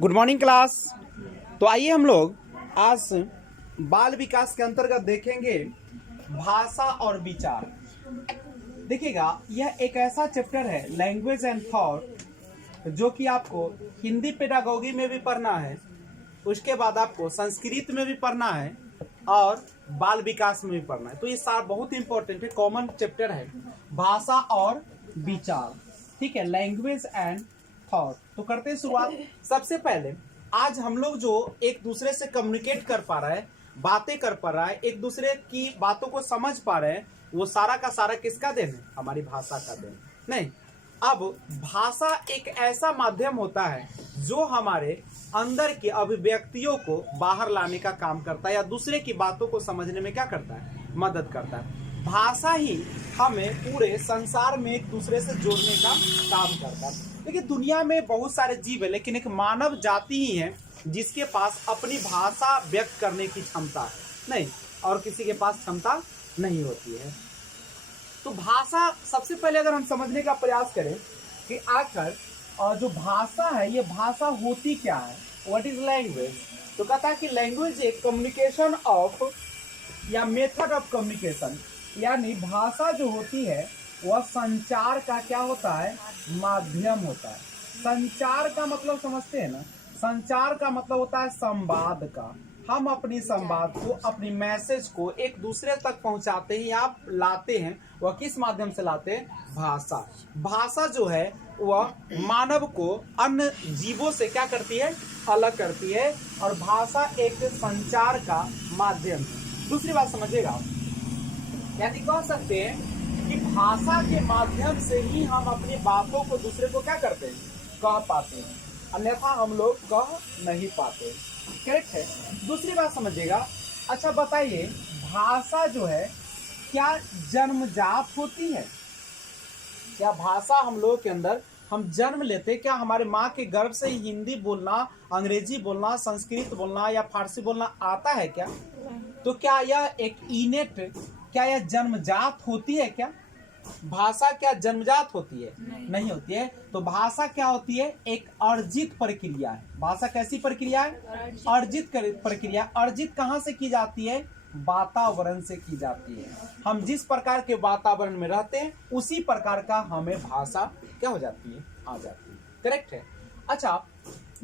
Good morning class. तो आइए हम लोग आज बाल विकास के अंतर्गत देखेंगे भाषा और विचार। देखिएगा, यह एक ऐसा चैप्टर है लैंग्वेज एंड थॉट जो कि आपको हिंदी पेडागोगी में भी पढ़ना है, उसके बाद आपको संस्कृत में भी पढ़ना है और बाल विकास में भी पढ़ना है। तो ये सारा बहुत इंपॉर्टेंट है, कॉमन चैप्टर है भाषा और विचार। ठीक है, लैंग्वेज एंड थॉट। तो करते हैं शुरुआत। सबसे पहले आज हम लोग जो एक दूसरे से कम्युनिकेट कर पा रहा है, बातें कर पा रहा है, एक दूसरे की बातों को समझ पा रहे हैं, वो सारा का सारा किसका देन है? हमारी भाषा का देन नहीं। अब भाषा एक ऐसा माध्यम होता है जो हमारे अंदर के अभिव्यक्तियों को बाहर लाने का काम करता है या दूसरे की बातों को समझने में क्या करता है? मदद करता है। भाषा ही हमें पूरे संसार में एक दूसरे से जोड़ने का काम करता है। देखिए, दुनिया में बहुत सारे जीव है, लेकिन एक मानव जाति ही है जिसके पास अपनी भाषा व्यक्त करने की क्षमता नहीं, और किसी के पास क्षमता नहीं होती है। तो भाषा सबसे पहले अगर हम समझने का प्रयास करें कि आखिर जो भाषा है, ये भाषा होती क्या है, व्हाट इज लैंग्वेज। तो कहता है कि लैंग्वेज एक कम्युनिकेशन ऑफ या मेथड ऑफ कम्युनिकेशन, यानी भाषा जो होती है वह संचार का क्या होता है? माध्यम होता है। संचार का मतलब समझते हैं ना? संचार का मतलब होता है संवाद का। हम अपनी संवाद को, अपनी मैसेज को एक दूसरे तक पहुंचाते हैं या लाते हैं। वह किस माध्यम से लाते हैं? भाषा। भाषा जो है वह मानव को अन्य जीवों से क्या करती है? अलग करती है, और भाषा एक संचार का माध्यम है। दूसरी बात समझिएगा, यानी कह सकते हैं कि भाषा के माध्यम से ही हम अपनी बातों को दूसरे को क्या करते हैं? कह पाते हैं, अन्यथा हम लोग कह नहीं पाते। करेक्ट है। दूसरी बात समझिएगा। अच्छा बताइए, भाषा जो है क्या जन्मजात होती है? क्या भाषा हम लोग के अंदर हम जन्म लेते, क्या हमारे माँ के गर्भ से ही हिंदी बोलना, अंग्रेजी बोलना, संस्कृत बोलना या फारसी बोलना आता है क्या? तो क्या यह एक इनेट, क्या यह जन्मजात होती है क्या? भाषा क्या जन्मजात होती है? नहीं होती है। तो भाषा क्या होती है? एक अर्जित प्रक्रिया है। भाषा कैसी प्रक्रिया है? अर्जित प्रक्रिया। अर्जित कहाँ से की जाती है? वातावरण से की जाती है। हम जिस प्रकार के वातावरण में रहते हैं उसी प्रकार का हमें भाषा क्या हो जाती है? आ जाती है। करेक्ट है। अच्छा,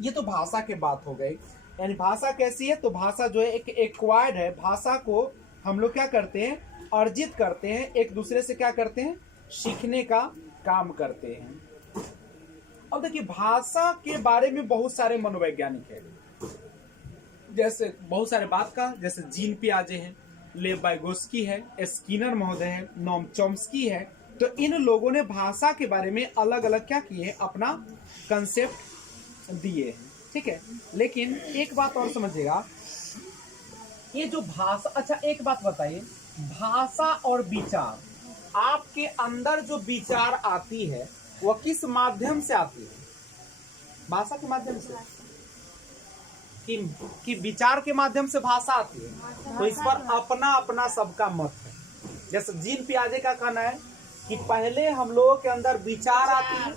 ये तो भाषा की बात हो गई। यानी भाषा कैसी है? तो भाषा जो है एक एक्वायर्ड है। भाषा को हम लोग क्या करते हैं? अर्जित करते हैं, एक दूसरे से क्या करते हैं? सीखने का काम करते हैं। अब देखिए, भाषा के बारे में बहुत सारे मनोवैज्ञानिक हैं, जैसे बहुत सारे बात का, जैसे जीन पियाजे हैं, लेव वाइगोस्की है, स्किनर महोदय है, नोम चॉम्स्की है। तो इन लोगों ने भाषा के बारे में अलग अलग क्या किए हैं? अपना कंसेप्ट दिए हैं। ठीक है, लेकिन एक बात और समझिएगा, ये जो भाषा, अच्छा एक बात बताइए, भाषा और विचार, आपके अंदर जो विचार आती है वह किस माध्यम से आती है? भाषा के माध्यम से। कि विचार के माध्यम से भाषा आती है। तो इस पर अपना अपना सबका मत है। जैसे जीन पियाजे का कहना है कि पहले हम लोगों के अंदर विचार आती है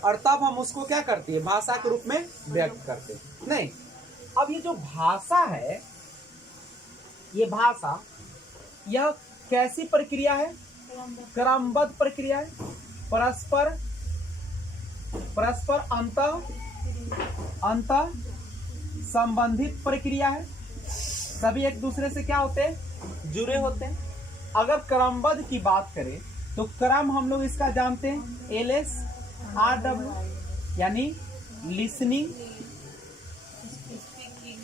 और तब हम उसको क्या करती है? भाषा के रूप में व्यक्त करते हैं। नहीं, अब ये जो भाषा है, ये भाषा, यह कैसी प्रक्रिया है? क्रमबद्ध प्रक्रिया है। परस्पर अंत संबंधित प्रक्रिया है। सभी एक दूसरे से क्या होते हैं? जुड़े होते हैं। अगर क्रमबद्ध की बात करें तो क्रम हम लोग इसका जानते हैं, LSRW, यानी लिसनिंग,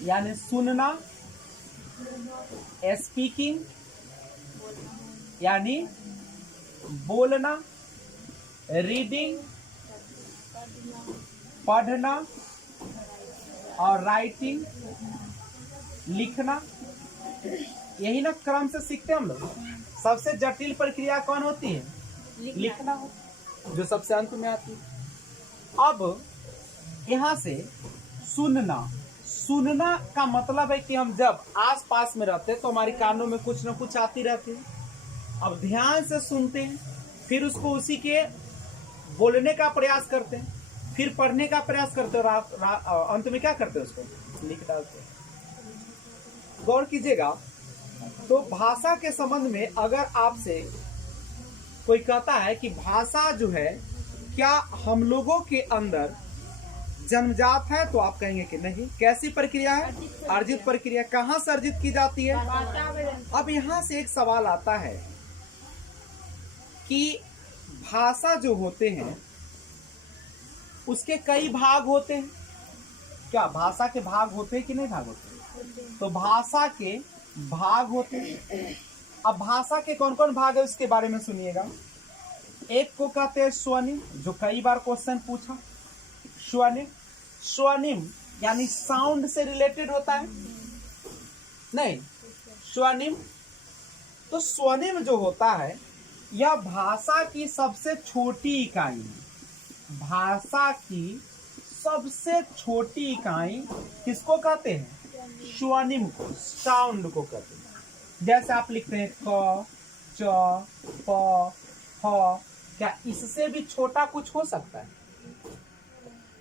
यानी सुनना, स्पीकिंग यानी बोलना, रीडिंग पढ़ना, और राइटिंग लिखना। यही ना क्रम से सीखते हैं हम लोग। सबसे जटिल प्रक्रिया कौन होती है? लिखना हो, जो सबसे अंत में आती है। अब यहाँ से सुनना का मतलब है कि हम जब आस पास में रहते हैं तो हमारे कानों में कुछ न कुछ आती रहती है। अब ध्यान से सुनते हैं, फिर उसको उसी के बोलने का प्रयास करते हैं, फिर पढ़ने का प्रयास करते हो, अंत में क्या करते हो, उसको लिख डालते हो। गौर कीजिएगा, तो भाषा के संबंध में अगर आपसे कोई कहता है कि भाषा जो है क्या हम लोगों के अंदर जन्मजात है, तो आप कहेंगे कि नहीं। कैसी प्रक्रिया है? अर्जित प्रक्रिया। कहाँ से अर्जित की जाती है? अब यहाँ से एक सवाल आता है कि भाषा जो होते हैं उसके कई भाग होते हैं। क्या भाषा के भाग होते हैं कि नहीं भाग होते? तो भाषा के भाग होते हैं। अब भाषा के कौन कौन भाग है उसके बारे में सुनिएगा। एक को कहते हैं स्वनिम, जो कई बार क्वेश्चन पूछा। स्वनिम, स्वनिम यानी साउंड से रिलेटेड होता है, नहीं स्वनिम। तो स्वनिम जो होता है यह भाषा की सबसे छोटी इकाई है। भाषा की सबसे छोटी इकाई किसको कहते हैं? स्वनिम को, साउंड को कहते हैं। जैसे आप लिखते हैं क, च, प, ह, क्या इससे भी छोटा कुछ हो सकता है?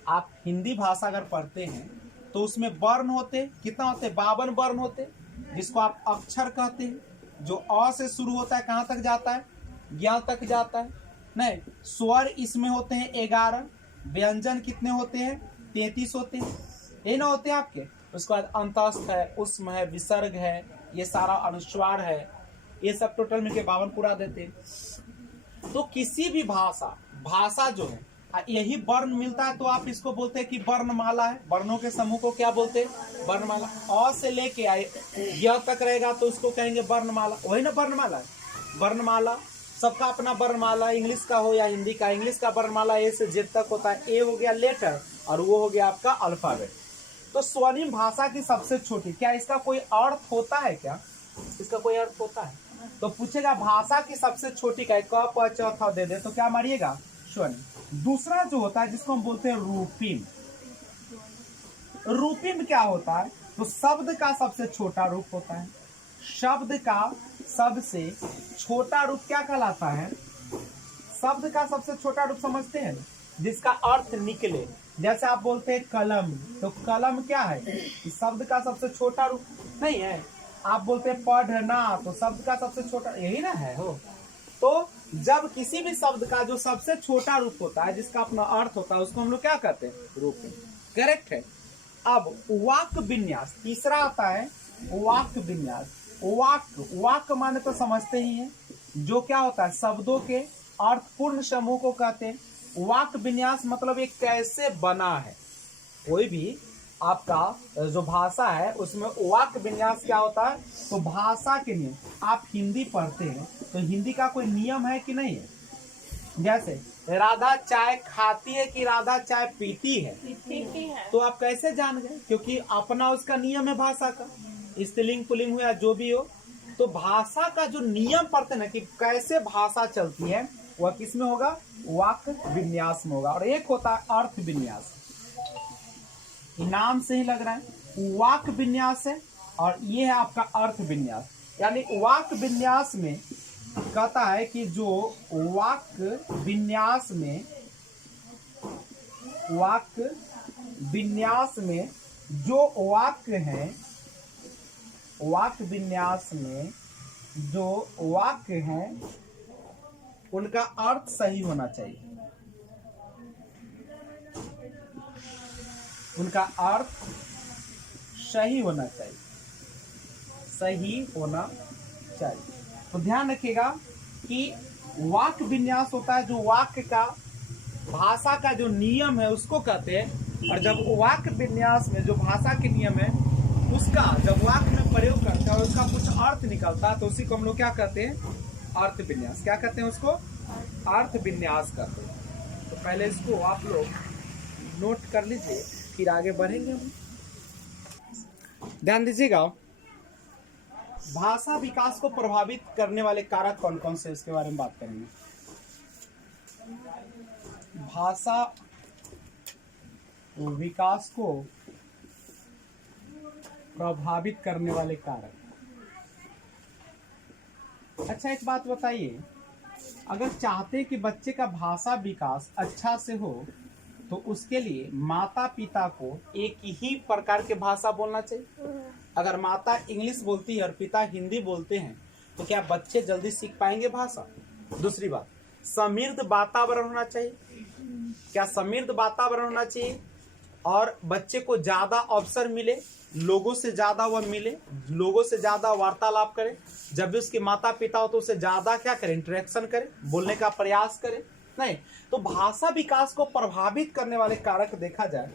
आप हिंदी भाषा अगर पढ़ते हैं तो उसमें वर्ण होते, कितना होते? 52 वर्ण होते, जिसको आप अक्षर कहते हैं। जो अ से शुरू होता है कहाँ तक जाता है? ज्ञ तक जाता है। नहीं, स्वर इसमें होते हैं 11, व्यंजन कितने होते हैं? 33 होते हैं। ये ना होते हैं आपके। उसके बाद अंतस्थ है, उष्म है, विसर्ग है, ये सारा अनुस्वार है, ये सब टोटल मिलके 52 पूरा देते हैं। तो किसी भी भाषा जो है यही वर्ण मिलता है तो आप इसको बोलते हैं कि वर्णमाला है। वर्णों के समूह को क्या बोलते हैं? वर्णमाला। अ से लेके आए य तक रहेगा तो उसको कहेंगे वर्णमाला। वही ना वर्णमाला है। वर्णमाला सबका अपना वर्णमाला, इंग्लिश का हो या हिंदी का। इंग्लिश का वर्णमाला ए से जेड तक होता है। ए हो गया लेटर और वो हो गया आपका अल्फाबेट। तो स्वनिम भाषा की सबसे छोटी। क्या इसका कोई अर्थ होता है? क्या इसका कोई अर्थ होता है? तो पूछेगा भाषा की सबसे छोटी का क प च थ दे दे तो क्या मारिएगा? स्वनिम। दूसरा जो होता है जिसको हम बोलते हैं रूपिम। रूपिम क्या होता है? तो शब्द का सबसे छोटा रूप होता है। शब्द का सबसे छोटा रूप क्या कहलाता है? शब्द का सबसे छोटा रूप समझते हैं, जिसका अर्थ निकले। जैसे आप बोलते हैं कलम, तो कलम क्या है? शब्द का सबसे छोटा रूप नहीं है। आप बोलते हैं पढ़ना, तो शब्द का सबसे छोटा यही ना है हो। तो जब किसी भी शब्द का जो सबसे छोटा रूप होता है, जिसका अपना अर्थ होता है, उसको हम लोग क्या कहते हैं? रूप। करेक्ट है। अब वाक्य विन्यास तीसरा आता है। वाक्य विन्यास। वाक्य माने तो समझते ही हैं, जो क्या होता है? शब्दों के अर्थपूर्ण समूह को कहते हैं। वाक्य विन्यास मतलब ये कैसे बना है। कोई भी आपका जो भाषा है उसमें वाक्य विन्यास क्या होता है? तो भाषा के नियम। आप हिंदी पढ़ते हैं तो हिंदी का कोई नियम है कि नहीं है? जैसे राधा चाय खाती है कि राधा चाय पीती है? तो आप कैसे जान गए? क्योंकि अपना उसका नियम है भाषा का, स्त्रीलिंग पुल्लिंग हो या जो भी हो। तो भाषा का जो नियम पढ़ते ना कि कैसे भाषा चलती है, वह किस में होगा? वाक्य विन्यास में होगा। और एक होता है अर्थ विन्यास। नाम से ही लग रहा है वाक्य विन्यास है, और ये है आपका अर्थ विन्यास। यानी वाक्य विन्यास में कहता है कि जो वाक्य विन्यास में जो वाक्य है, वाक्य विन्यास में जो वाक्य हैं उनका अर्थ सही होना चाहिए। उनका अर्थ सही होना चाहिए, सही होना चाहिए। तो ध्यान रखिएगा कि वाक्य विन्यास होता है जो वाक्य का, भाषा का जो नियम है उसको कहते हैं। और जब वाक्य विन्यास में जो भाषा के नियम है उसका जब वाक्य में प्रयोग करते हैं और उसका कुछ अर्थ निकलता है तो उसी को हम लोग क्या कहते हैं? अर्थ विन्यास। क्या कहते हैं उसको? अर्थ विन्यास कहते हैं। तो पहले इसको आप लोग नोट कर लीजिए, फिर आगे बढ़ेंगे हम। ध्यान दीजिएगा, भाषा विकास को प्रभावित करने वाले कारक कौन कौन से, इसके बारे में बात करेंगे। भाषा विकास को प्रभावित करने वाले कारक। अच्छा एक बात बताइए, अगर चाहते कि बच्चे का भाषा विकास अच्छा से हो तो उसके लिए माता पिता को एक ही प्रकार के भाषा बोलना चाहिए। अगर माता इंग्लिश बोलती है और पिता हिंदी बोलते हैं तो क्या बच्चे जल्दी सीख पाएंगे भाषा? दूसरी बात, समृद्ध वातावरण होना चाहिए। क्या समृद्ध वातावरण होना चाहिए और बच्चे को ज्यादा अवसर मिले, लोगों से ज्यादा वह मिले, लोगों से ज्यादा वार्तालाप करे। जब भी उसके माता पिता हो तो उसे ज्यादा क्या करे, इंटरेक्शन करे, बोलने का प्रयास करे। नहीं तो भाषा विकास को प्रभावित करने वाले कारक देखा जाए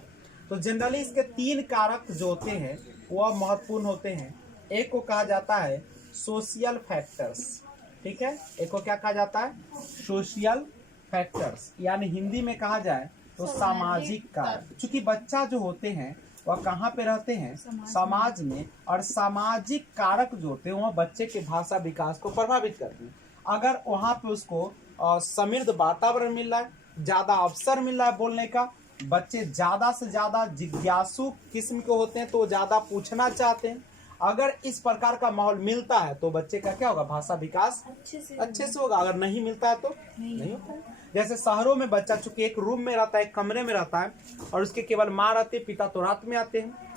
तो जनरली इसके 3 कारक जो होते हैं वह महत्वपूर्ण होते हैं। एक को कहा जाता है सोशल फैक्टर्स, ठीक है, एक को क्या कहा जाता है, सोशल फैक्टर्स, यानी हिंदी में कहा जाए तो सामाजिक कारक। चूंकि बच्चा जो होते हैं वह कहाँ पे रहते हैं, समाज में, और सामाजिक कारक जो होते हैं वह बच्चे के भाषा विकास को प्रभावित करते हैं। अगर वहाँ पे उसको समृद्ध वातावरण मिल रहा है, ज्यादा अवसर मिल रहा है बोलने का, बच्चे ज्यादा से ज्यादा जिज्ञासु किस्म के होते हैं तो ज्यादा पूछना चाहते हैं, अगर इस प्रकार का माहौल मिलता है तो बच्चे का क्या होगा, भाषा विकास अच्छे से होगा। अगर नहीं मिलता है तो नहीं होता है। जैसे शहरों में बच्चा चूंकि एक रूम में रहता है, एक कमरे में रहता है और उसके केवल माँ रहती है, पिता तो रात में आते हैं,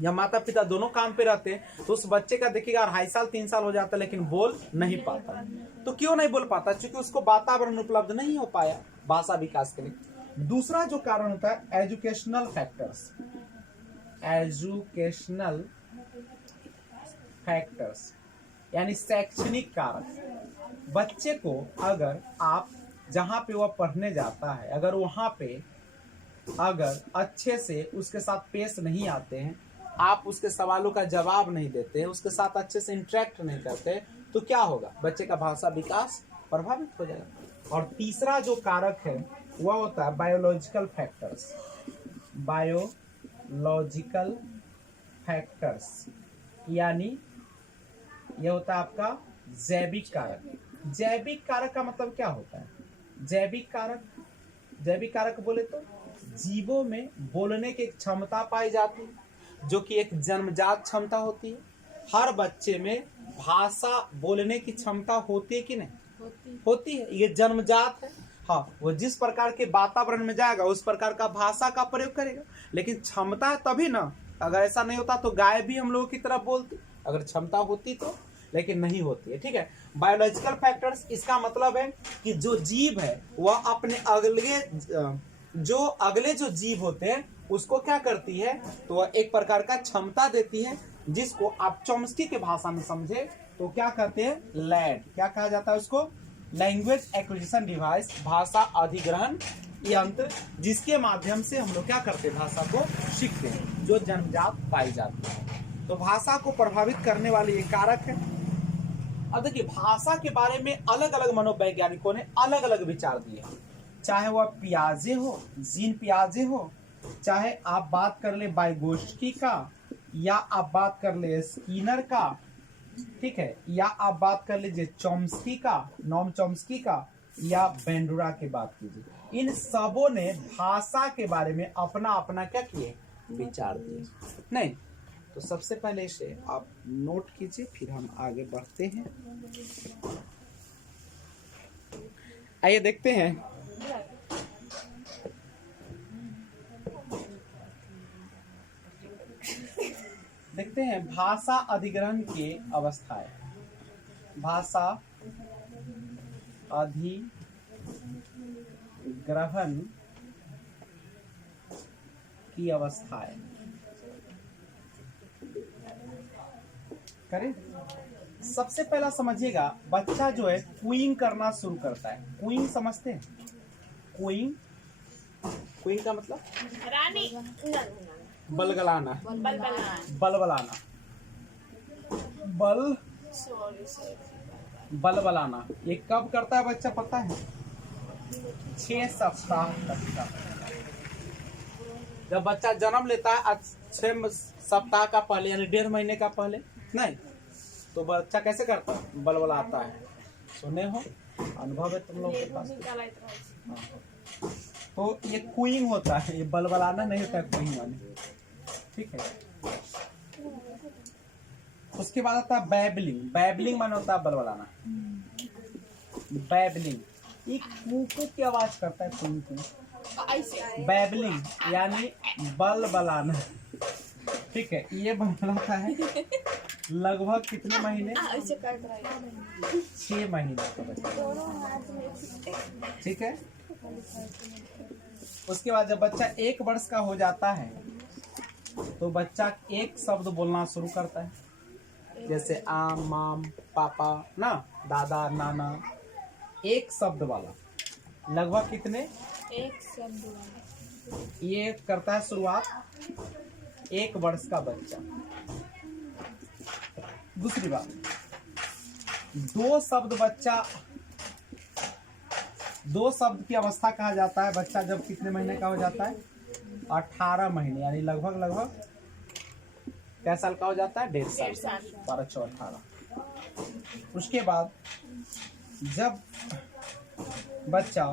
या माता पिता दोनों काम पे रहते हैं, तो उस बच्चे का देखिएगा 2.5 साल 3 साल हो जाता है लेकिन बोल नहीं पाता। तो क्यों नहीं बोल पाता? क्योंकि उसको वातावरण उपलब्ध नहीं हो पाया भाषा विकास के लिए। दूसरा जो कारण होता है एजुकेशनल फैक्टर्स, एजुकेशनल फैक्टर्स यानी शैक्षणिक कारक। बच्चे को अगर आप जहां पे वह पढ़ने जाता है अगर वहां पे अगर अच्छे से उसके साथ पेश नहीं आते हैं, आप उसके सवालों का जवाब नहीं देते हैं, उसके साथ अच्छे से इंटरेक्ट नहीं करते, तो क्या होगा, बच्चे का भाषा विकास प्रभावित हो जाएगा। और तीसरा जो कारक है वह होता है बायोलॉजिकल फैक्टर्स, बायोलॉजिकल फैक्टर्स यानी यह होता है आपका जैविक कारक। जैविक कारक का मतलब क्या होता है? जैविक कारक बोले तो जीवों में बोलने की क्षमता पाई जाती है जो कि एक जन्मजात क्षमता होती है। हर बच्चे में भाषा बोलने की क्षमता होती है कि नहीं? होती है, ये जन्मजात है। हाँ, वो जिस प्रकार के वातावरण में जाएगा उस प्रकार का भाषा का प्रयोग करेगा, लेकिन क्षमता है तभी ना। अगर ऐसा नहीं होता तो गाय भी हम लोगों की तरफ बोलती, अगर क्षमता होती तो, लेकिन नहीं होती है। ठीक है, बायोलॉजिकल फैक्टर्स इसका मतलब है कि जो जीव है वह अपने अगले जो जीव होते हैं उसको क्या करती है, तो वह एक प्रकार का क्षमता देती है जिसको आप चॉम्स्की के भाषा में समझे तो क्या कहते हैं, लैड। क्या कहा जाता है उसको? लैंग्वेज एक्विजिशन डिवाइस, भाषा अधिग्रहण यंत्र, जिसके माध्यम से हम लोग क्या करते हैं, भाषा को सीखते हैं, जो जन्मजात पाई जाती है। तो भाषा को प्रभावित करने वाले ये कारक है। अब देखिए, भाषा के बारे में अलग अलग मनोवैज्ञानिकों ने अलग अलग विचार दिए, चाहे वह पियाजे हो, जीन पियाजे हो, चाहे आप बात कर ले वाइगोत्स्की का, या आप बात कर ले स्किनर का, ठीक है, या आप बात कर लीजिए चॉम्स्की का, नॉम चॉम्स्की का, या बेंडुरा की बात कीजिए। इन सबों ने भाषा के बारे में अपना अपना क्या किए, विचार दिए। नहीं तो सबसे पहले इसे आप नोट कीजिए, फिर हम आगे बढ़ते हैं। आइए देखते हैं भाषा अधिग्रहण की अवस्थाएं। भाषा अधिग्रहण की अवस्थाएं करें। सबसे पहला समझिएगा, बच्चा जो है क्यूइंग करना शुरू करता है। क्यूइंग समझते हैं? क्यूइंग का मतलब बलगलाना, बलबलाना, बलबलाना। ये कब करता है बच्चा पता है? 6 सप्ताह तक का। जब बच्चा जन्म लेता है 6 सप्ताह का पहले, यानी 1.5 महीने का पहले, नहीं तो बच्चा कैसे करता है, बलबलाता है। सुने हो, अनुभव है तुम लोगों के पास? तो ये क्यूइंग होता है, ये बलबलाना नहीं होता है, क्यूइंग माने, ठीक है। उसके बाद आता है बैबलिंग। बैबलिंग माने होता है बलबलाना। बैबलिंग, ये कू की आवाज करता है, कू। बैबलिंग यानी बल बलाना, ठीक है। ये बनाता है लगभग कितने महीने, 6 महीने का बच्चा, ठीक है। उसके बाद जब बच्चा 1 वर्ष का हो जाता है तो बच्चा एक शब्द बोलना शुरू करता है, जैसे आम माम पापा ना, दादा नाना, एक शब्द वाला। लगभग कितने, 1 शब्द वाला ये करता है शुरुआत 1 वर्ष का बच्चा। दूसरी बात, 2 शब्द बच्चा, 2 शब्द की अवस्था कहा जाता है बच्चा जब कितने महीने का हो जाता है, 18 महीने, यानी लगभग क्या साल का हो जाता है, 1.5 साल, 12 14 18। उसके बाद जब बच्चा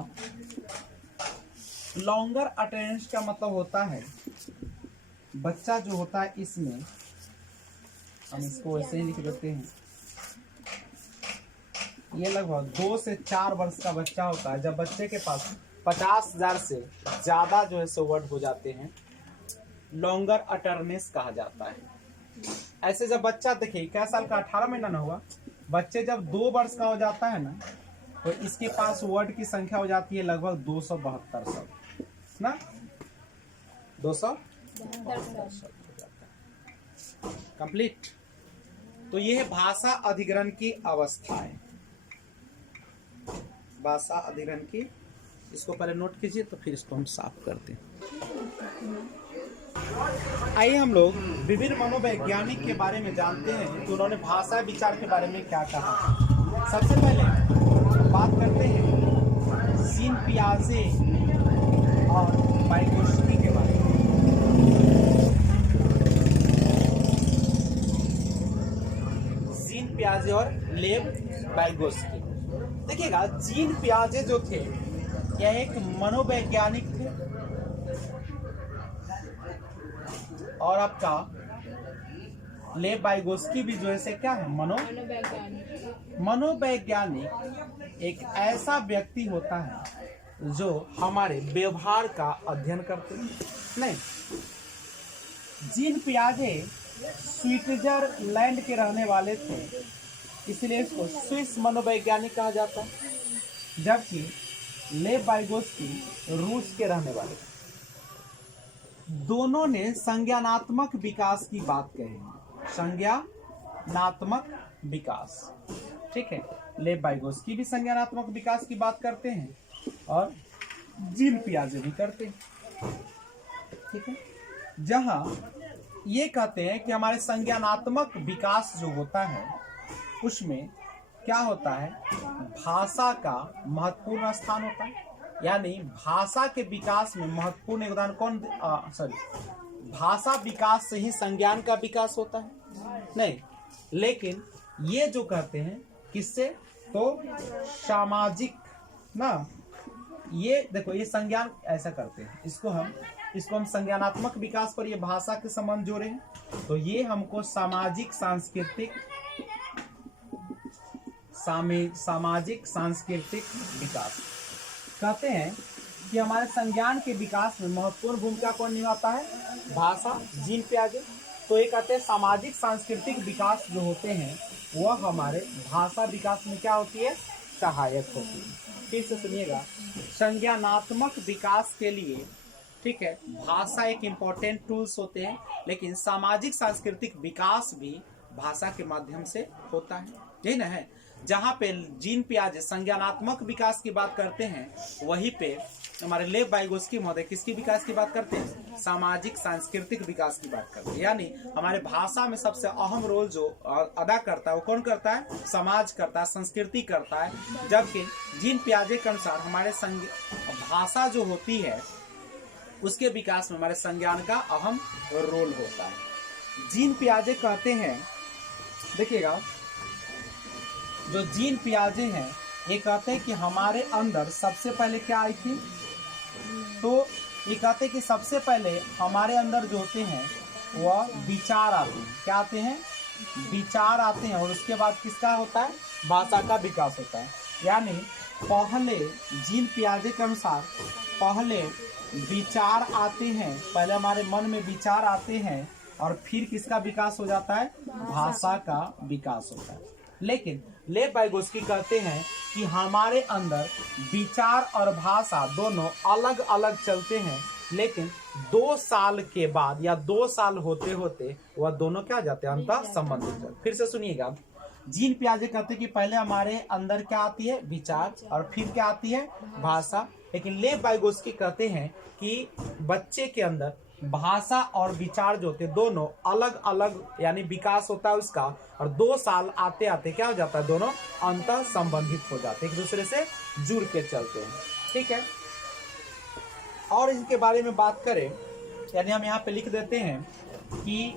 लॉन्गर अटेंडेंस का मतलब होता है, बच्चा जो होता है इसमें हम इसको ऐसे ही लिख देते हैं, ये लगभग 2 से 4 वर्ष का बच्चा होता है जब बच्चे के पास 50,000 से ज्यादा जो है सो वर्ड हो जाते हैं, लॉन्गर अटेंडेंस कहा जाता है। ऐसे जब बच्चा देखिए क्या साल का, 18 महीना ना हुआ, बच्चे जब 2 वर्ष का हो जाता है ना तो इसके पास वर्ड की संख्या हो जाती है लगभग 272 शब्द ना, 272 शब्द हो जाता है कंप्लीट। तो ये है भाषा अधिग्रहण की अवस्था है, भाषा अधिग्रहण की। इसको पहले नोट कीजिए तो फिर इसको हम साफ करते हैं। आइए हम लोग विभिन्न मनोवैज्ञानिक के बारे में जानते हैं तो उन्होंने भाषा विचार के बारे में क्या कहा। सबसे पहले बात करते हैं जीन पियाजे और वाइगोत्स्की के बारे में। जीन पियाजे और लेव वाइगोत्स्की। देखिएगा, जीन पियाजे जो थे यह एक मनोवैज्ञानिक थे और आपका लेव वाइगोत्स्की भी जो है से क्या है, मनोवैज्ञानिक एक ऐसा व्यक्ति होता है जो हमारे व्यवहार का अध्ययन करते हैं। नहीं, जीन पियाजे स्विट्जरलैंड के रहने वाले थे, इसलिए इसको स्विस मनोवैज्ञानिक कहा जाता है, जबकि लेव वाइगोत्स्की रूस के रहने वाले थे। दोनों ने संज्ञानात्मक विकास की बात कही, संज्ञानात्मक विकास, ठीक है। लेव वाइगोत्स्की भी संज्ञानात्मक विकास की बात करते हैं और जीन पियाजे भी करते हैं, ठीक है। जहां ये कहते हैं कि हमारे संज्ञानात्मक विकास जो होता है उसमें क्या होता है, भाषा का महत्वपूर्ण स्थान होता है, यानी भाषा के विकास में महत्वपूर्ण योगदान भाषा विकास से ही संज्ञान का विकास होता है नहीं, लेकिन ये जो कहते हैं किससे, तो सामाजिक ना, ये देखो ये संज्ञान ऐसा करते हैं, इसको हम संज्ञानात्मक विकास पर ये भाषा के संबंध जोड़े हैं, तो ये हमको सामाजिक सांस्कृतिक विकास कहते हैं कि हमारे संज्ञान के विकास में महत्वपूर्ण भूमिका कौन निभाता है, भाषा, जीन पियाजे। तो ये कहते हैं सामाजिक सांस्कृतिक विकास जो होते हैं वह हमारे भाषा विकास में क्या होती है, सहायक होती है। फिर से सुनिएगा, संज्ञानात्मक विकास के लिए, ठीक है, भाषा एक इम्पोर्टेंट टूल्स होते हैं, लेकिन सामाजिक सांस्कृतिक विकास भी भाषा के माध्यम से होता है, यही ना है। जहाँ पे जीन पियाजे संज्ञानात्मक विकास की बात करते हैं, वहीं पे हमारे लेव वाइगोत्स्की महोदय किसकी विकास की बात करते हैं, सामाजिक सांस्कृतिक विकास की बात करते हैं। यानी हमारे भाषा में सबसे अहम रोल जो अदा करता है वो कौन करता है, समाज करता है, संस्कृति करता है, जबकि जीन पियाजे के अनुसार हमारे भाषा जो होती है उसके विकास में हमारे संज्ञान का अहम रोल होता है। जीन पियाजे कहते हैं, देखिएगा, जो जीन पियाजे हैं ये कहते हैं कि हमारे अंदर सबसे पहले क्या आई थी, तो ये कहते हैं कि सबसे पहले हमारे अंदर जो होते हैं वह विचार आते हैं। क्या आते हैं, विचार आते हैं, और उसके बाद किसका होता है, भाषा का विकास होता है। यानी पहले जीन पियाजे के अनुसार पहले विचार आते हैं, पहले हमारे मन में विचार आते हैं और फिर किसका विकास हो जाता है? भाषा का विकास होता है। लेकिन लेव वाइगोत्स्की कहते हैं कि हमारे अंदर विचार और भाषा दोनों अलग अलग चलते हैं, लेकिन 2 साल के बाद या 2 साल होते होते वह दोनों क्या हो जाते हैं? अंतः संबंधित। फिर से सुनिएगा, जीन पियाजे कहते हैं कि पहले हमारे अंदर क्या आती है? विचार, और फिर क्या आती है? भाषा। लेकिन लेव वाइगोत्स्की कहते हैं कि बच्चे के अंदर भाषा और विचार जो होते हैं दोनों अलग अलग, यानी विकास होता है उसका, और 2 साल आते आते क्या हो जाता है? दोनों अंतः संबंधित हो जाते हैं, एक दूसरे से जुड़ के चलते हैं। ठीक है, और इनके बारे में बात करें, यानी हम यहाँ पे लिख देते हैं कि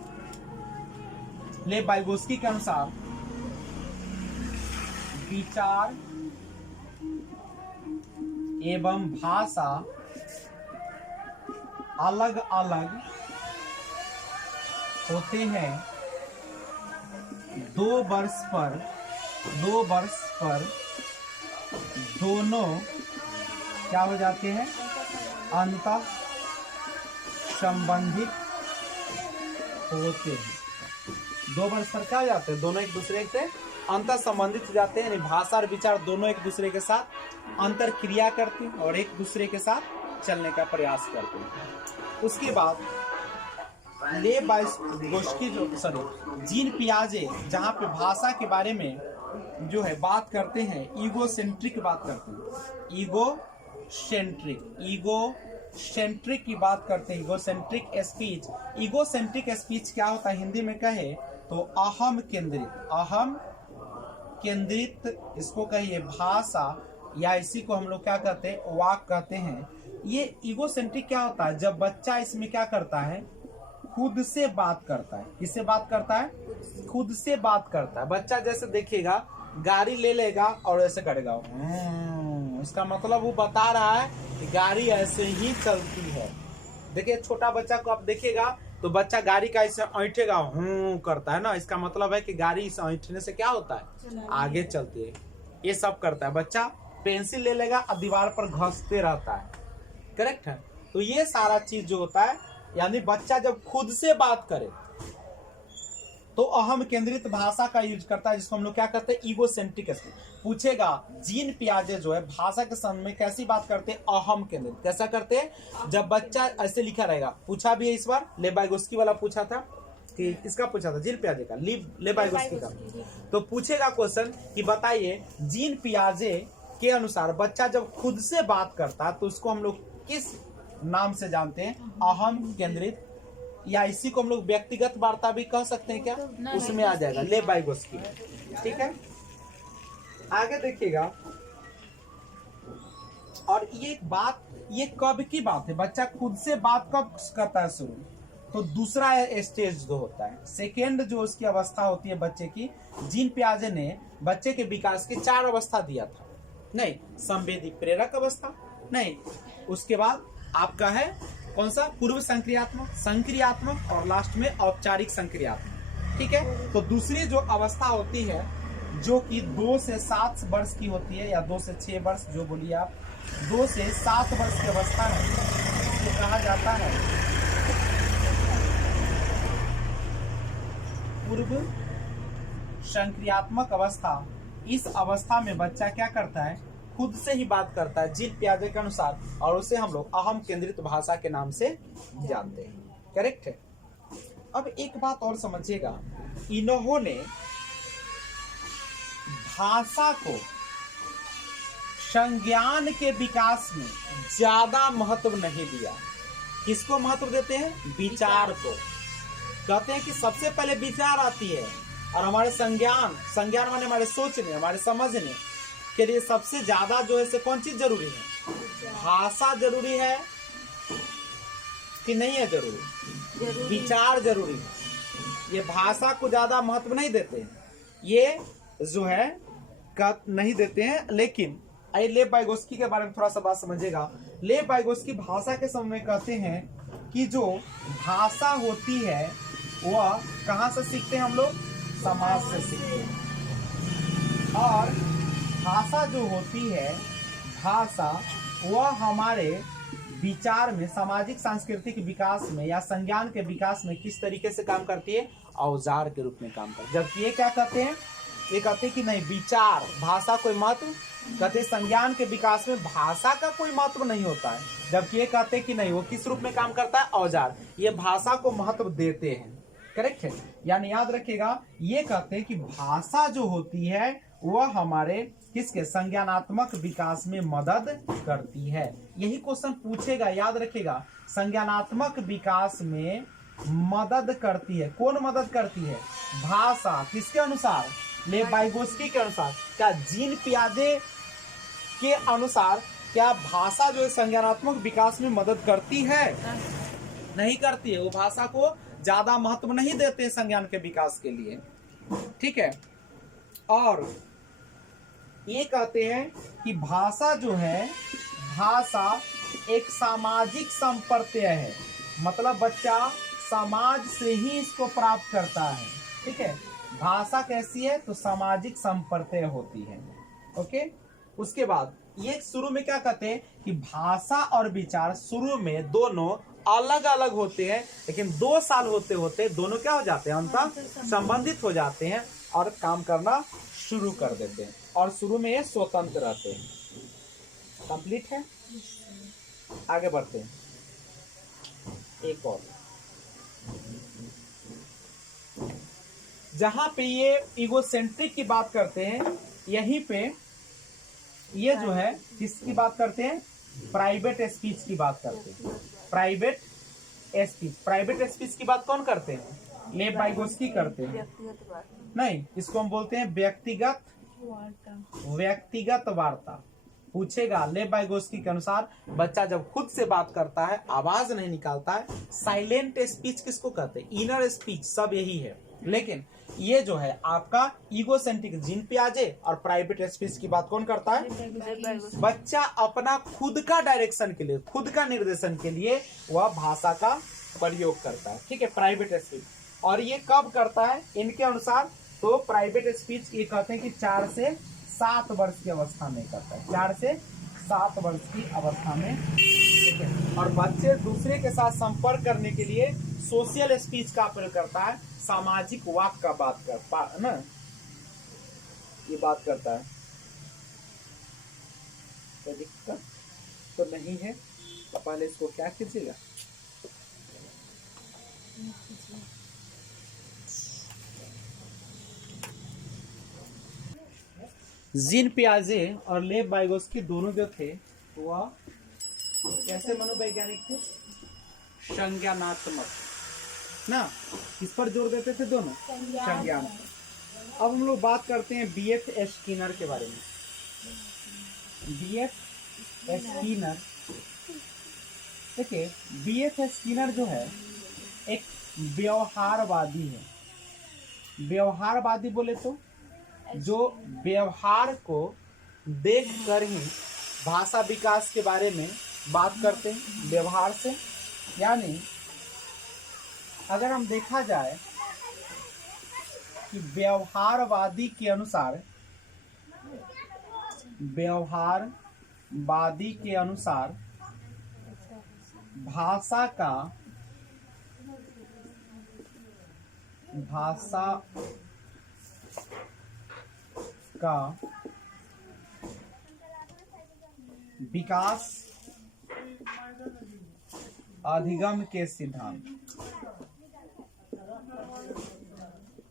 लेव वाइगोत्स्की के अनुसार विचार एवं भाषा अलग अलग होते हैं। 2 वर्ष पर दोनों क्या हो जाते हैं? अंतः संबंधित होते हैं। 2 वर्ष पर क्या हो जाते हैं? दोनों एक दूसरे से अंतर संबंधित हो जाते हैं, यानी भाषा और विचार दोनों एक दूसरे के साथ अंतर क्रिया करते हैं और एक दूसरे के साथ चलने का प्रयास करते हैं। उसके बाद लेव वाइगोत्स्की जीन पियाजे जहाँ पे भाषा के बारे में जो है बात करते हैं, ईगोसेंट्रिक बात करते हैं, ईगोसेंट्रिक की बात करते हैं, ईगोसेंट्रिक स्पीच। ईगोसेंट्रिक स्पीच क्या होता है? हिंदी में कहे तो अहम केंद्रित इसको कहिए भाषा, या इसी को हम लोग क्या कहते हैं? वाक कहते हैं। ये ईगोसेंट्रिक क्या होता है? जब बच्चा इसमें क्या करता है? खुद से बात करता है। किससे बात करता है? खुद से बात करता है। बच्चा जैसे देखिएगा, गाड़ी ले लेगा और ऐसे करेगा, इसका मतलब वो बता रहा है कि गाड़ी ऐसे ही चलती है। देखिए छोटा बच्चा को आप देखिएगा तो बच्चा गाड़ी का ऐसे ऐंठेगा, करता है ना, इसका मतलब है कि गाड़ी इस ऐंठने से क्या होता है? आगे चलती है। ये सब करता है बच्चा। पेंसिल ले लेगा और दीवार पर घसते रहता है, करेक्ट है? तो ये सारा चीज जो होता है, यानी बच्चा जब खुद से बात करे तो अहम केंद्रित भाषा का यूज करता है, जिसको हम लोग क्या करते हैं? Egocentric speech. पूछेगा जीन पियाजे जो है भाषा के संबंध में कैसी बात करते हैं? अहम केंद्रित। कैसा करते हैं? जब बच्चा ऐसे लिखा रहेगा, पूछा भी है इस बार, लेव वाइगोत्स्की वाला पूछा था कि इसका पूछा था जीन पियाजे का, लेव वाइगोत्स्की का। तो पूछेगा क्वेश्चन कि बताइए जीन पियाजे के अनुसार बच्चा जब खुद से बात करता है तो उसको हम लोग किस नाम से जानते हैं? अहम केंद्रित, या इसी को हम लोग व्यक्तिगत वार्ता भी कह सकते हैं क्या? उसमें आ जाएगा लेव वाइगोत्स्की। ठीक है, आगे देखिएगा। और ये एक बात, ये कब की बात है? बच्चा खुद से बात कब करता है शुरू? तो दूसरा स्टेज जो होता है, सेकेंड जो उसकी अवस्था होती है बच्चे की। जीन पियाजे ने बच्चे के विकास की 4 अवस्था दिया था। नहीं, संवेदी प्रेरक अवस्था नहीं, उसके बाद आपका है कौन सा? पूर्व संक्रियात्मक और लास्ट में औपचारिक संक्रियात्मक। ठीक है, तो दूसरी जो अवस्था होती है जो कि 2 से 7 वर्ष की होती है, या 2 से 6 वर्ष जो बोलिए आप, 2 से 7 वर्ष की अवस्था है, तो कहा जाता है पूर्व संक्रियात्मक अवस्था। इस अवस्था में बच्चा क्या करता है? खुद से ही बात करता है जीन पियाजे के अनुसार, और उसे हम लोग अहम केंद्रित भाषा के नाम से जानते हैं। करेक्ट है। अब एक बात और समझिएगा, इन्होंने भाषा को संज्ञान के विकास में ज्यादा महत्व नहीं दिया। किसको महत्व देते हैं? विचार को। कहते हैं कि सबसे पहले विचार आती है, और हमारे संज्ञान माने हमारे सोचने, हमारे समझने के लिए सबसे ज्यादा जो है से कौन चीज जरूरी है? भाषा जरूरी है कि नहीं है? जरूरी। विचार जरूरी है। ये भाषा को ज्यादा महत्व नहीं देते हैं, ये जो है नहीं देते हैं। लेकिन लेव वाइगोत्स्की के बारे में थोड़ा सा बात समझिएगा। लेव वाइगोत्स्की भाषा के समय में कहते हैं कि जो भाषा होती है वह कहाँ से सीखते हैं हम लोग? समाज से सीखते हैं। और भाषा जो होती है भाषा वह हमारे विचार में, सामाजिक सांस्कृतिक विकास में या संज्ञान के विकास में किस तरीके से काम करती है? औजार के रूप में काम करती है। जबकि ये क्या कहते हैं? ये कहते हैं कि नहीं, विचार, भाषा कोई महत्व, कहते हैं संज्ञान के विकास में भाषा का कोई महत्व नहीं होता है। जबकि ये कहते हैं कि नहीं, वो किस रूप में काम करता है? औजार। ये भाषा को महत्व देते हैं। करेक्ट है। यानी याद रखिएगा, ये कहते हैं कि भाषा जो होती है वह हमारे किसके संज्ञानात्मक विकास में मदद करती है। यही क्वेश्चन पूछेगा, याद रखिएगा। संज्ञानात्मक विकास में मदद करती है। कौन मदद करती है? भाषा। किसके अनुसार? लेव वाइगोत्स्की के अनुसार। क्या जीन पियाजे के अनुसार क्या भाषा जो है संज्ञानात्मक विकास में मदद करती है? नहीं करती है। वो भाषा को ज्यादा महत्व नहीं देते संज्ञान के विकास के लिए। ठीक है। और ये कहते हैं कि भाषा जो है, भाषा एक सामाजिक संप्रत्यय है। मतलब बच्चा समाज से ही इसको प्राप्त करता है। ठीक है। भाषा कैसी है? तो सामाजिक संप्रत्यय होती है। ओके। उसके बाद ये शुरू में क्या कहते हैं कि भाषा और विचार शुरू में दोनों अलग अलग होते हैं, लेकिन 2 साल होते होते दोनों क्या हो जाते हैं? अंततः संबंधित हो जाते हैं और काम करना शुरू कर देते हैं। और शुरू में ये स्वतंत्र रहते हैं। कंप्लीट है। आगे बढ़ते हैं। एक और, जहां पे ये इगोसेंट्रिक की बात करते हैं, यहीं पे ये जो है किसकी बात करते हैं? प्राइवेट स्पीच की बात करते हैं। Private speech. प्राइवेट स्पीच की बात कौन करते हैं? लेव वाइगोत्स्की करते हैं। नहीं, इसको हम बोलते हैं व्यक्तिगत वार्ता। पूछेगा लेव वाइगोत्स्की के अनुसार, बच्चा जब खुद से बात करता है, आवाज नहीं निकालता है, साइलेंट स्पीच किसको कहते हैं? Inner speech. सब यही है। लेकिन ये जो है आपका ईगोसेंट्रिक, जीन पियाजे और प्राइवेट स्पीच की बात कौन करता है? बच्चा अपना खुद का डायरेक्शन के लिए, खुद का निर्देशन के लिए वह भाषा का प्रयोग करता है। ठीक है। Private speech. और ये कब करता है इनके अनुसार? तो प्राइवेट स्पीच ये कहते हैं कि 4 से 7 वर्ष की अवस्था में करता है। 4 से 7 वर्ष की अवस्था में। ठीक है। और बच्चे दूसरे के साथ संपर्क करने के लिए सोशल स्पीच का प्रयोग करता है। सामाजिक वाक का बात करता है ना, ये बात करता है। कोई दिक्कत तो नहीं है। तो पहले इसको क्या कीजिएगा? जीन पियाजे और लेव वाइगोत्स्की दोनों जो थे वह कैसे मनोवैज्ञानिक थे? संज्ञानात्मक ना। किस पर जोर देते थे दोनों? संज्ञान। अब हम लोग बात करते हैं बीएफ स्किनर के बारे में। बीएफ स्किनर, देखिए बीएफ स्किनर जो है एक व्यवहारवादी है। व्यवहारवादी बोले तो जो व्यवहार को देख कर ही भाषा विकास के बारे में बात करते हैं, व्यवहार से। यानी अगर हम देखा जाए कि व्यवहारवादी के अनुसार, व्यवहारवादी के अनुसार भाषा का विकास अधिगम के सिद्धांत,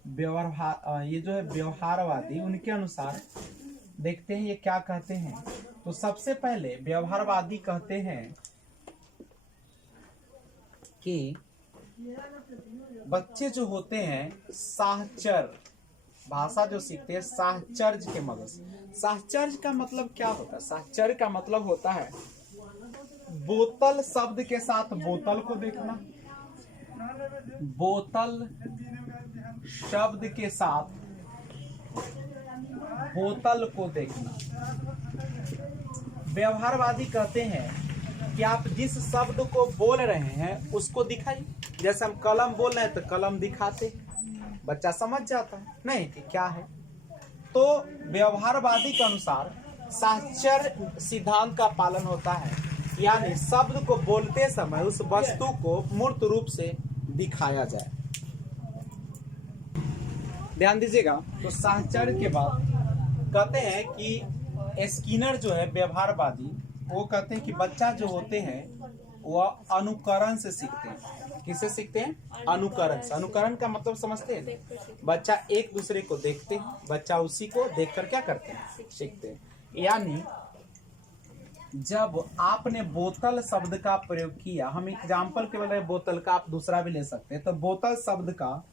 ये जो है व्यवहारवादी, उनके अनुसार देखते हैं ये क्या कहते हैं। तो सबसे पहले व्यवहारवादी कहते हैं कि बच्चे जो होते हैं साहचर्य, भाषा जो सीखते हैं साहचर्य के मदद से। साहचर्य का मतलब क्या होता है? साहचर्य का मतलब होता है बोतल शब्द के साथ बोतल को देखना, बोतल शब्द के साथ बोतल को देखना। व्यवहारवादी कहते हैं कि आप जिस शब्द को बोल रहे हैं उसको दिखाइए। जैसे हम कलम बोल रहे हैं तो कलम दिखाते, बच्चा समझ जाता है नहीं कि क्या है। तो व्यवहारवादी के अनुसार साहचर्य सिद्धांत का पालन होता है, यानी शब्द को बोलते समय उस वस्तु को मूर्त रूप से दिखाया जाए। ध्यान दीजिएगा। तो साहचर्य के बाद कहते हैं कि स्किनर जो है व्यवहारवादी, वो कहते हैं कि बच्चा जो होते हैं वह अनुकरण से सीखते हैं। किससे सीखते हैं? अनुकरण से। अनुकरण का मतलब समझते हैं? बच्चा एक दूसरे को देखते हैं, बच्चा उसी को देखकर क्या करते हैं? सीखते हैं। यानी जब आपने बोतल शब्द का प्रयोग किया, हम एग्जाम्पल के बजाय बोतल का आप दूसरा भी ले सकते हैं, तो बोतल शब्द का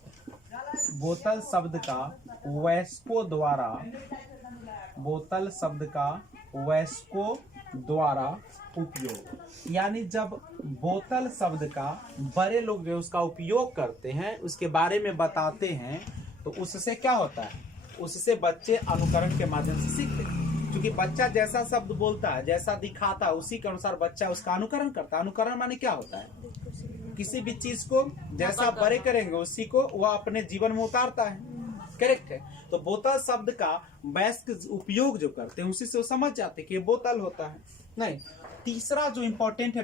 वयस्कों द्वारा उपयोग, यानी जब बोतल शब्द का बड़े लोग जो उसका उपयोग करते हैं, उसके बारे में बताते हैं, तो उससे क्या होता है? उससे बच्चे अनुकरण के माध्यम से सीखते हैं। क्योंकि बच्चा जैसा शब्द बोलता है, जैसा दिखाता है, उसी के अनुसार बच्चा उसका अनुकरण करता है। अनुकरण माने क्या होता है? किसी भी चीज को जैसा बड़े करेंगे उसी को वह अपने जीवन में उतारता है। करेक्ट है। तो बोतल शब्द का वयस्क उपयोग जो करते हैं उसी से वो समझ जाते हैं कि ये बोतल होता है। नहीं, तीसरा जो इंपॉर्टेंट है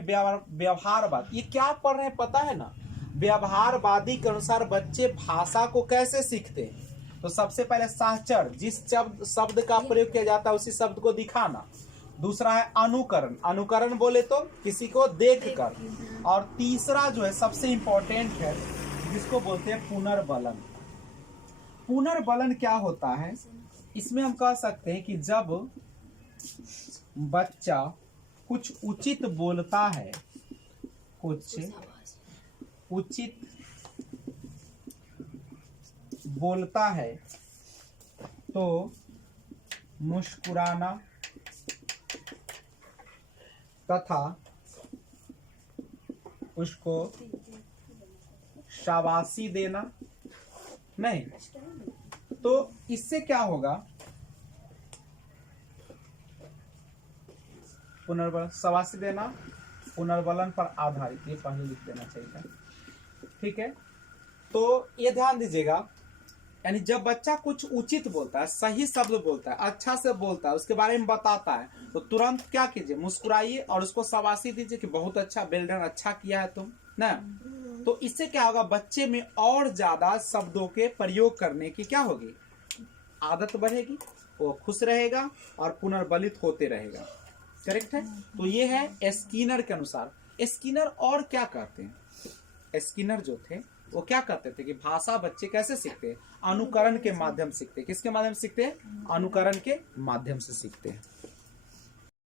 व्यवहारवाद। ये क्या पढ़ रहे हैं पता है ना? व्यवहारवादी के अनुसार बच्चे भाषा को कैसे सीखते हैं? तो सबसे पहले साहचर्य, जिस शब्द का प्रयोग किया जाता है उसी शब्द को दिखाना। दूसरा है अनुकरण। अनुकरण बोले तो किसी को देखकर। और तीसरा जो है सबसे इंपॉर्टेंट है, जिसको बोलते हैं पुनर्बलन। पुनर्बलन क्या होता है? इसमें हम कह सकते हैं कि जब बच्चा कुछ उचित बोलता है, तो मुस्कुराना तथा उसको शाबाशी देना। नहीं, तो इससे क्या होगा? पुनर्बलन, शाबाशी देना पुनर्बलन पर आधारित, ये पहले लिख देना चाहिए। ठीक है, तो ये ध्यान दीजिएगा। यानी जब बच्चा कुछ उचित बोलता है, सही शब्द बोलता है, अच्छा से बोलता है, उसके बारे में बताता है, तो तुरंत क्या कीजिए? मुस्कुराइए और उसको शाबाशी दीजिए कि बहुत अच्छा, वेल डन, अच्छा किया है तुम ना। तो इससे क्या होगा? बच्चे में और ज्यादा शब्दों के प्रयोग करने की क्या होगी? आदत बढ़ेगी, वो खुश रहेगा और पुनर्बलित होते रहेगा। करेक्ट है। तो ये है स्किनर के अनुसार। स्किनर और क्या कहते हैं? स्किनर जो थे वो क्या कहते थे कि भाषा बच्चे कैसे सीखते हैं? अनुकरण के माध्यम से सीखते हैं। किसके माध्यम से सीखते हैं? अनुकरण के माध्यम से सीखते हैं।